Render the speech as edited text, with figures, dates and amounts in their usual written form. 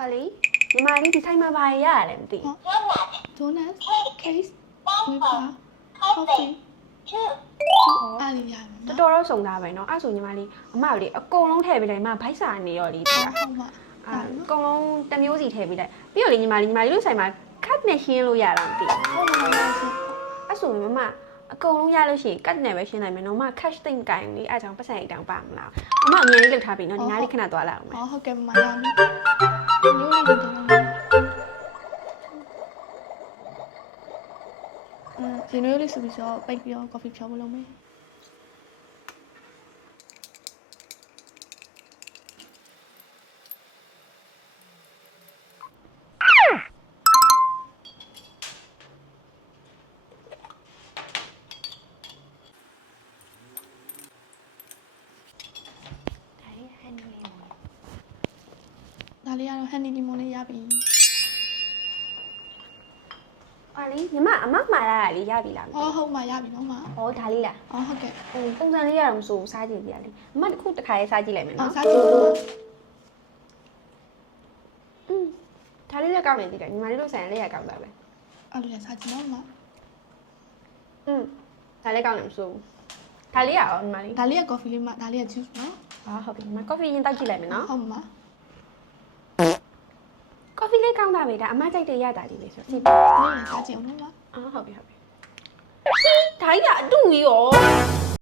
ဟာလေညီမလေးဒီဆိုင်မှာဘာရရလဲမသိဘူး donut cake ဝေးပါ coffee အားလေးရတယ်နော် တော်တော်စုံသားပဲเนาะအဲ့ဆိုညီမလေးအမလေးအကုန်လုံးထည့်ပေးလိုက်အမဗိုက်စာနေရောလေဒီက ဟုတ်ပါ အကုန်လုံးတစ်မျိုးစီထည့်ပေးလိုက်ပြီးတော့လေညီမလေးတို့ဆိုင်မှာကတ်နဲ့ရှင်းလို့ရတာမသိဘူး ဟုတ်ပါပါရှင် အဲ့ဆိုမမအကုန်လုံးရလို့ရှိရင်ကတ်နဲ့ပဲရှင်းနိုင်မယ်နော်မ cash သိမ့်ကိုင်လေအဲ့ကြောင့်ပတ်စံအိတ်တောင်ပါမလားအမအမြန်လေးလောက်ထားပြီနော်ဒီနားလေးခဏသွားလာအောင်မယ် ဟုတ်ကဲ့မရဘူးမျိုးလေးတင်ဒီလိုလေးဆိုပြီးတော့ပိတ်ပြီးတော့ coffee ဖြောဖို့လုပ်မယ်ဒါလေးကတော့ honey lemon လေးရပြီ ဟာလေညီမအမမှားရတာလေးရပြီလားမသိ ဟုတ်မှရပြီနော်မ ဟောဒါလေးလား ဟုတ်ကဲ့ ပုံစံလေးရတော့မစိုးဘူးစားကြည့်ကြလေအမတစ်ခုတစ်ခါလေးစားကြည့်လိုက်မယ်နော် စားကြည့်ပါ ဒါလေးလည်းကောင်းနေသေးတယ်ညီမလေးတို့ဆိုင်လေးရကောင်းတာပဲ အဲ့လိုလည်းစားကြည့်နော်မ ဒါလေးကောင်းနေမစိုးဘူးဒါလေးရအောင်ညီမလေး ဒါလေးက coffee လေးမဒါလေးက juice နော် ဟုတ်ပြီညီမ coffee ရင်တောက်ကြည့်လိုက်မယ်နော် ဟုတ်မှာ coffee လေးကောင်းတာပဲဒါအမကြိုက်တဲ့ရတာလေးပဲဆိုကြည့် ဒါလေးစားကြည့်အောင်နော်မ ဟုတ်ပြီဒါကြီးကအတူကြီးရော